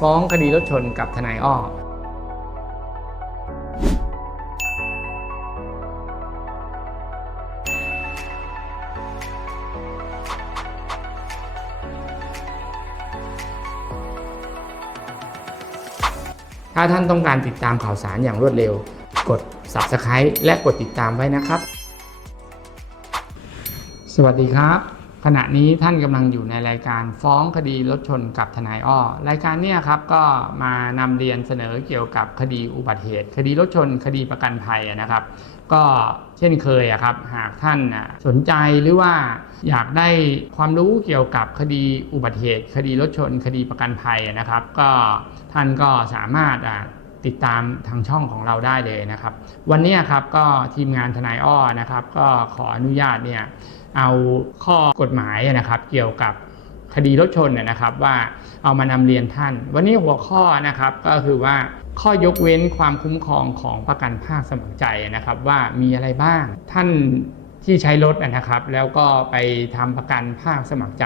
ฟ้องคดีรถชนกับทนายอ้อถ้าท่านต้องการติดตามข่าวสารอย่างรวดเร็ว กด subscribe และกดติดตามไว้นะครับ สวัสดีครับ ขณะนี้ท่านกำลังอยู่ในรายการฟ้องคดีรถชนกับทนายอ้อ รายการเนี้ครับก็มานำเรียนเสนอเกี่ยวกับคดีอุบัติเหตุ คดีรถชน คดีประกันภัยนะครับ ก็เช่นเคยครับหากท่านสนใจหรือว่าอยากได้ความรู้เกี่ยวกับคดีอุบัติเหตุ คดีรถชน คดีประกันภัยนะครับ ก็ท่านก็สามารถติดตามทางช่องของเราได้เลยนะครับ วันนี้ครับก็ทีมงานทนายอ้อนะครับ ก็ขออนุญาตเนี่ย เอาข้อกฎหมายนะครับเกี่ยวกับคดีรถชนน่ะนะครับว่าเอามานำเรียนท่าน วันนี้หัวข้อนะครับก็คือว่าข้อยกเว้นความคุ้มครองของประกันภาคสมัครใจนะครับ ว่ามีอะไรบ้างท่านที่ใช้รถนะครับ แล้วก็ไปทำประกันภาคสมัครใจ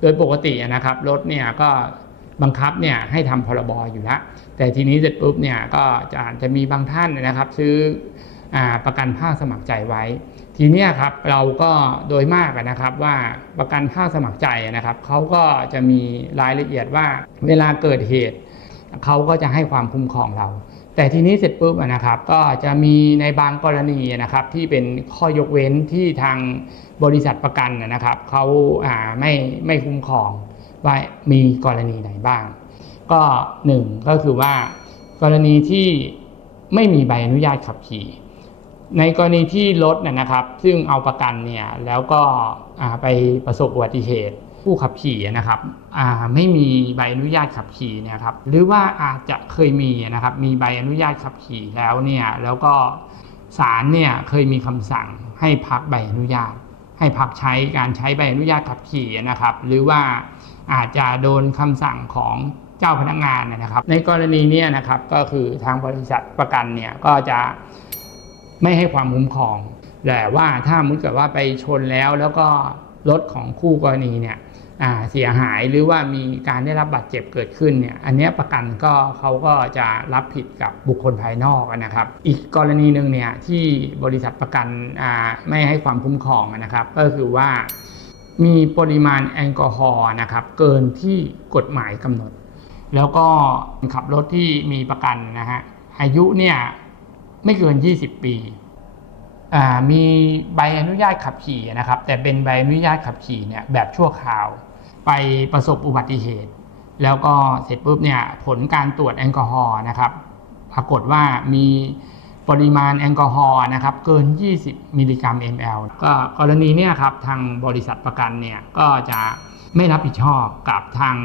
โดยปกตินะครับรถเนี่ยก็บังคับเนี่ยให้ทำพรบอยู่แล้วแต่ทีนี้เสร็จปุ๊บเนี่ยก็จะอาจจะมีบางท่านนะครับ ซื้อ ประกันภาคสมัครใจไว้ ทีนี้ครับเราก็โดยมากนะครับว่าประกันภาคสมัครใจนะครับเขาก็จะมีรายละเอียดว่าเวลาเกิดเหตุเขาก็จะให้ความคุ้มครองเรา แต่ทีนี้เสร็จปุ๊บนะครับ ก็จะมีในบางกรณีนะครับ ที่เป็นข้อยกเว้นที่ทางบริษัทประกันนะครับเขาาไม่ไม่คุ้มครองว่ามีกรณีไหนบ้าง ก็หนึ่งก็คือว่ากรณีที่ไม่มีใบอนุญาตขับขี่ ในกรณีที่รถนะนะครับ ซึ่งเอาประกันเนี่ยแล้วก็ไปประสบอุบัติเหตุผู้ขับขี่นะครับไม่มีใบอนุญาตขับขี่เนี่ยครับ หรือว่าอาจจะเคยมีนะครับ มีใบอนุญาตขับขี่แล้วเนี่ยแล้วก็ศาลเนี่ยเคยมีคำสั่งให้พักใบอนุญาต ให้พักใช้การใช้ใบอนุญาตขับขี่นะครับ หรือว่าอาจจะโดนคำสั่งของเจ้าพนักงานนะครับ ในกรณีนี้นะครับก็คือทางบริษัทประกันเนี่ยก็จะ ไม่ให้ความคุ้มครอง แต่ว่าถ้ามุดเกิดว่าไปชนแล้วแล้วก็รถของคู่กรณีเนี่ยเสียหายหรือว่ามีการได้รับบาดเจ็บเกิดขึ้นเนี่ยอันนี้ประกันก็เขาก็จะรับผิดกับบุคคลภายนอกนะครับ อีกกรณีหนึ่งเนี่ยที่บริษัทประกันไม่ให้ความคุ้มครองนะครับ ก็คือว่ามีปริมาณแอลกอฮอล์นะครับเกินที่กฎหมายกำหนด แล้วก็ขับรถที่มีประกันนะฮะอายุเนี่ย ไม่เกิน 20 ปีอ่ามีใบอนุญาตขับขี่นะครับ แต่เป็นใบอนุญาตขับขี่เนี่ยแบบชั่วคราว ไปประสบอุบัติเหตุ แล้วก็เสร็จปุ๊บเนี่ยผลการตรวจแอลกอฮอล์นะครับ ปรากฏว่ามีปริมาณแอลกอฮอล์นะครับเกิน 20 มิลลิกรัม ml ก็กรณีเนี่ยครับทางบริษัทประกันเนี่ยก็จะไม่รับผิดชอบกับทาง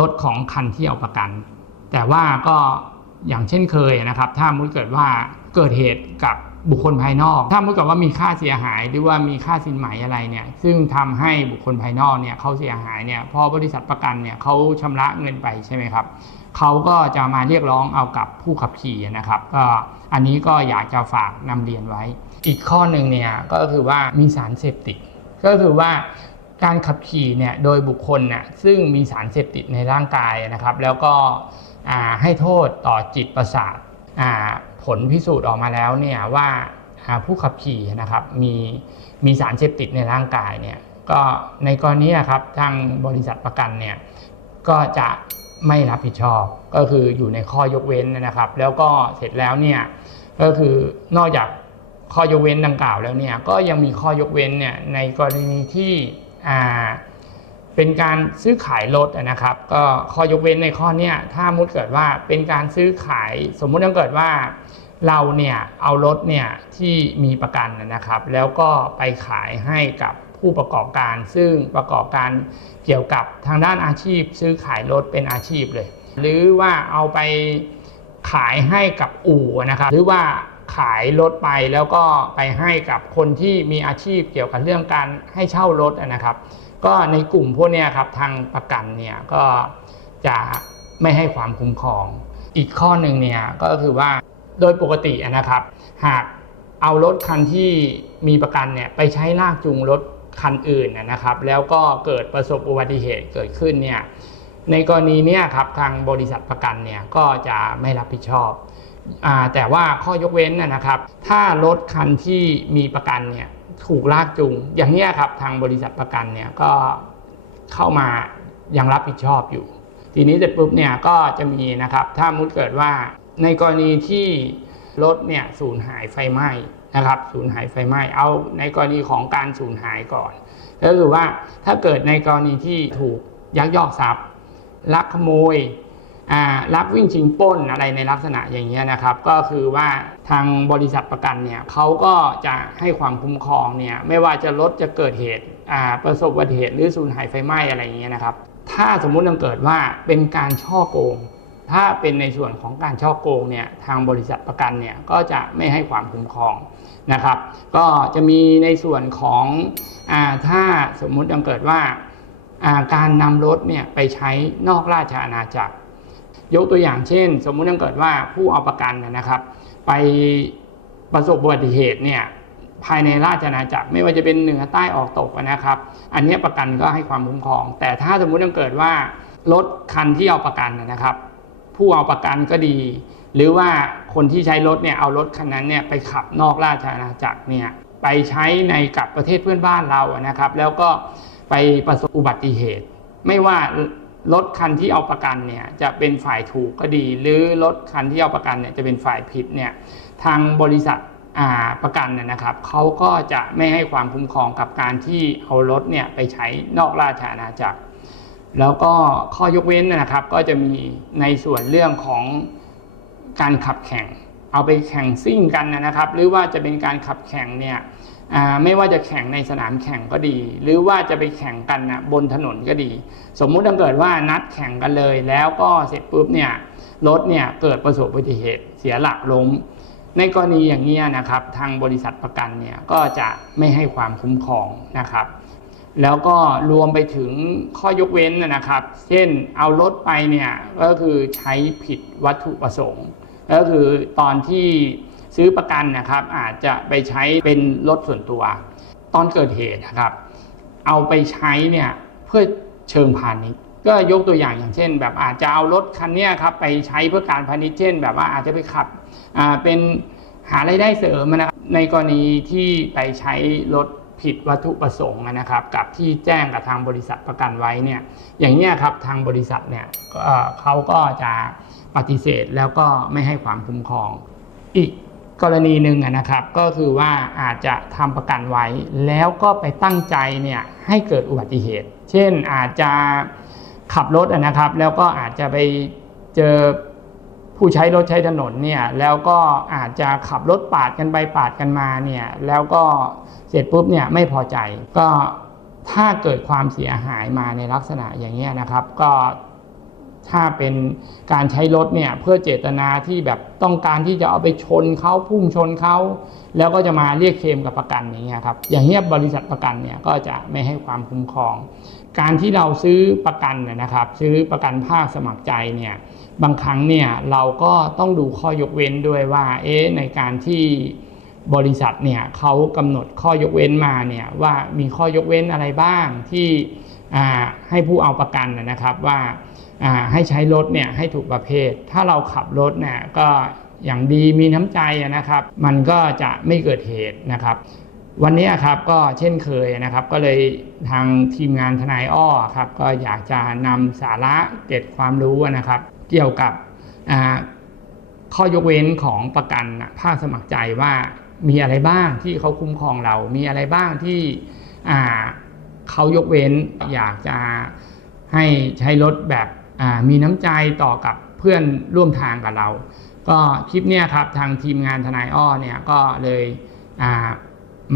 รถของคันที่เอาประกัน แต่ว่าก็ อย่างเช่นเคยนะครับ ถ้ามุดเกิดว่าเกิดเหตุกับบุคคลภายนอก ถ้ามุดเกิดว่ามีค่าเสียหายหรือว่ามีค่าสินไหมอะไรเนี่ย ซึ่งทำให้บุคคลภายนอกเนี่ยเขาเสียหายเนี่ยพอบริษัทประกันเนี่ยเขาชำระเงินไปใช่ไหมครับเขาก็จะมาเรียกร้องเอากับผู้ขับขี่นะครับก็อันนี้ก็อยากจะฝากนำเรียนไว้ อีกข้อหนึ่งเนี่ยก็คือว่ามีสารเสพติด ก็คือว่าการขับขี่เนี่ยโดยบุคคลน่ะซึ่งมีสารเสพติดในร่างกายนะครับ แล้วก็ ให้โทษต่อจิตประสาทผลพิสูจน์ออกมาแล้วเนี่ยว่าผู้ขับขี่นะครับมีมีสารเสพติดในร่างกายเนี่ยก็ในกรณีนะครับทางบริษัทประกันเนี่ยก็จะไม่รับผิดชอบก็คืออยู่ในข้อยกเว้นนะครับ แล้วก็เสร็จแล้วเนี่ยก็คือนอกจากข้อยกเว้นดังกล่าวแล้วเนี่ยก็ยังมีข้อยกเว้นเนี่ยในกรณีที่อ่า เป็นการซื้อขายรถนะครับ ก็ข้อยกเว้นในข้อนี้ถ้ามุดเกิดว่าเป็นการซื้อขายสมมุติถ้าเกิดว่าเราเนี่ยเอารถเนี่ยที่มีประกันนะครับ แล้วก็ไปขายให้กับผู้ประกอบการ ซึ่งประกอบการเกี่ยวกับทางด้านอาชีพ ซื้อขายรถเป็นอาชีพเลย หรือว่าเอาไปขายให้กับอู่นะครับ หรือว่าขายรถไปแล้วก็ไปให้กับคนที่มีอาชีพเกี่ยวกับเรื่องการให้เช่ารถนะครับ ก็ในกลุ่มพวกนี้ครับทางประกันเนี่ยก็จะไม่ให้ความคุ้มครอง อีกข้อหนึ่งเนี่ยก็คือว่าโดยปกตินะครับ หากเอารถคันที่มีประกันเนี่ยไปใช้ลากจูงรถคันอื่นนะครับ แล้วก็เกิดประสบอุบัติเหตุเกิดขึ้นเนี่ยในกรณีเนี้ยครับทางบริษัทประกันเนี่ยก็จะไม่รับผิดชอบอแต่ว่าข้อยกเว้นนะครับ ถ้ารถคันที่มีประกันเนี่ย ถูกลากจูงอย่างนี้ครับทางบริษัทประกันเนี่ยก็เข้ามายังรับผิดชอบอยู่ ทีนี้เสร็จปุ๊บเนี่ยก็จะมีนะครับ ถ้ามุดเกิดว่าในกรณีที่รถเนี่ยสูญหายไฟไหม้นะครับสูญหายไฟไหม้เอาในกรณีของการสูญหายก่อน ก็คือว่าถ้าเกิดในกรณีที่ถูกยักยอกทรัพย์ลักขโมย อ่าลักวิ่งชิงป้นอะไรในลักษณะอย่างเงี้ยนะครับ ก็คือว่าทางบริษัทประกันเนี่ยเขาก็จะให้ความคุ้มครองเนี่ยไม่ว่าจะรถจะเกิดเหตุประสบอุบัติเหตุหรือสูญหายไฟไหม้อะไรอย่างเงี้ยนะครับ ถ้าสมมุติมันเกิดว่าเป็นการช่อโกง ถ้าเป็นในส่วนของการช่อโกงเนี่ยทางบริษัทประกันเนี่ยก็จะไม่ให้ความคุ้มครองนะครับ ก็จะมีในส่วนของอถ้าสมมุติมันเกิดว่าอ่าการนำรถเนี่ยไปใช้นอกราชอาณาจักร ยกตัวอย่างเช่น สมมุติถ้าเกิดว่าผู้เอาประกันนะครับ ไปประสบอุบัติเหตุเนี่ยภายในราชอาณาจักรไม่ว่าจะเป็นเหนือใต้ออกตกนะครับ อันนี้ประกันก็ให้ความคุ้มครอง แต่ถ้าสมมุติถ้าเกิดว่ารถคันที่เอาประกันนะครับ ผู้เอาประกันก็ดี หรือว่าคนที่ใช้รถเนี่ยเอารถคันนั้นเนี่ยไปขับนอกราชอาณาจักรเนี่ยไปใช้ในกับประเทศเพื่อนบ้านเราอะนะครับ แล้วก็ไปประสบอุบัติเหตุ ไม่ว่า รถคันที่เอาประกันเนี่ยจะเป็นฝ่ายถูกก็ดี หรือรถคันที่เอาประกันเนี่ยจะเป็นฝ่ายผิดเนี่ยทางบริษัทอ่าประกันน่ยนะครับเขาก็จะไม่ให้ความคุ้มครองกับการที่เอารถเนี่ยไปใช้นอกราชอาณาจักร แล้วก็ข้อยกเว้นนะครับก็จะมีในส่วนเรื่องของการขับแข่ง เอาไปแข่งซิ่งกันนะครับ หรือว่าจะเป็นการขับแข่งเนี่ย ไม่ว่าจะแข่งในสนามแข่งก็ดี หรือว่าจะไปแข่งกันนะบนถนนก็ดี สมมุติถ้าเกิดว่านัดแข่งกันเลย แล้วก็เสร็จปุ๊บเนี่ยรถเนี่ยเกิดประสบอุบัติเหตุเสียหลักล้ม ในกรณีอย่างนี้นะครับ ทางบริษัทประกันเนี่ยก็จะไม่ให้ความคุ้มครองนะครับ แล้วก็รวมไปถึงข้อยกเว้นนะครับ เช่นเอารถไปเนี่ยก็คือใช้ผิดวัตถุประสงค์ ก็คือตอนที่ ซื้อประกันนะครับ อาจจะไปใช้เป็นรถส่วนตัว ตอนเกิดเหตุนะครับ เอาไปใช้เนี่ยเพื่อเชิงพาณิชย์ก็ยกตัวอย่างอย่างเช่น แบบอาจจะเอารถคันนี้ครับไปใช้เพื่อการพาณิชย์เช่น แบบว่าอาจจะไปขับเป็นหารายได้เสริมนะครับในกรณีที่ไปใช้รถผิดวัตถุประสงค์นะครับ กับที่แจ้งกับทางบริษัทประกันไว้เนี่ยอย่างนี้ครับทางบริษัทเนี่ยเขาก็จะปฏิเสธแล้วก็ไม่ให้ความคุ้มครองอีก กรณีหนึ่งนะครับก็คือว่าอาจจะทำประกันไว้ แล้วก็ไปตั้งใจเนี่ยให้เกิดอุบัติเหตุ เช่นอาจจะขับรถนะครับ แล้วก็อาจจะไปเจอผู้ใช้รถใช้ถนนเนี่ยแล้วก็อาจจะขับรถปาดกันไปปาดกันมาเนี่ยแล้วก็เสร็จปุ๊บเนี่ยไม่พอใจก็ถ้าเกิดความเสียหายมาในลักษณะอย่างเงี้ยนะครับ ก็ ถ้าเป็นการใช้รถเนี่ยเพื่อเจตนาที่แบบต้องการที่จะเอาไปชนเขาพุ่งชนเขาแล้วก็จะมาเรียกเคลมกับประกันอย่างเงี้ยครับอย่างเงี้ยบริษัทประกันเนี่ยก็จะไม่ให้ความคุ้มครอง การที่เราซื้อประกันนยนะครับ ซื้อประกันภาคสมัครใจเนี่ยบางครั้งเนี่ยเราก็ต้องดูข้อยกเว้นด้วยว่าเอ๊ะในการที่ บริษัทเนี่ยเขากำหนดข้อยกเว้นมาเนี่ยว่ามีข้อยกเว้นอะไรบ้างที่ให้ผู้เอาประกันนะครับว่าให้ใช้รถเนี่ยให้ถูกประเภท ถ้าเราขับรถเนี่ยก็อย่างดีมีน้ำใจนะครับ มันก็จะไม่เกิดเหตุนะครับ วันนี้ครับก็เช่นเคยนะครับ ก็เลยทางทีมงานทนายอ้อครับก็อยากจะนำสาระเก็ดความรู้นะครับ เกี่ยวกับข้อยกเว้นของประกันภาคสมัครใจว่า มีอะไรบ้างที่เขาคุ้มครองเรา มีอะไรบ้างที่เขายกเว้นอยากจะให้ใช้รถแบบมีน้ำใจต่อกับเพื่อนร่วมทางกับเรา ก็คลิปเนี้ยครับทางทีมงานทนายอ้อเนี่ยก็เลยา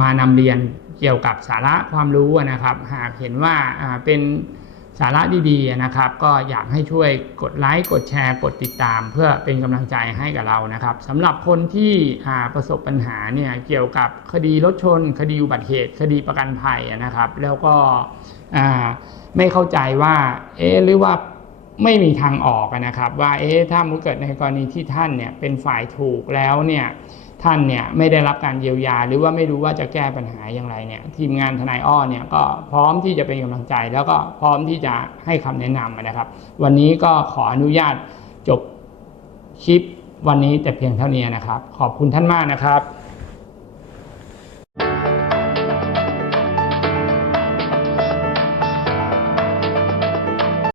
มานำเรียนเกี่ยวกับสาระความรู้นะครับ หากเห็นว่าอ่าเป็น สาระดีๆนะครับ ก็อยากให้ช่วยกดไลค์กดแชร์กดติดตาม เพื่อเป็นกำลังใจให้กับเรานะครับสำหรับคนที่อ่าประสบปัญหาเนี่ยเกี่ยวกับคดีรถชน คดีอุบัติเหตุ คดีประกันภัยนะครับ แล้วก็ไม่เข้าใจว่าเอ๊หรือว่าไม่มีทางออกนะครับ ว่าเอ๊ะถ้ามุเกิดในกรณีที่ท่านเนี่ยเป็นฝ่ายถูกแล้วเนี่ย ท่านเนี่ยไม่ได้รับการเยียวยา หรือว่าไม่รู้ว่าจะแก้ปัญหาอย่างไรเนี่ยทีมงานทนายอ้อเนี่ยก็พร้อมที่จะเป็นกำลังใจ แล้วก็พร้อมที่จะให้คำแนะนำนะครับ วันนี้ก็ขออนุญาตจบคลิปวันนี้แต่เพียงเท่านี้นะครับ ขอบคุณท่านมากนะครับ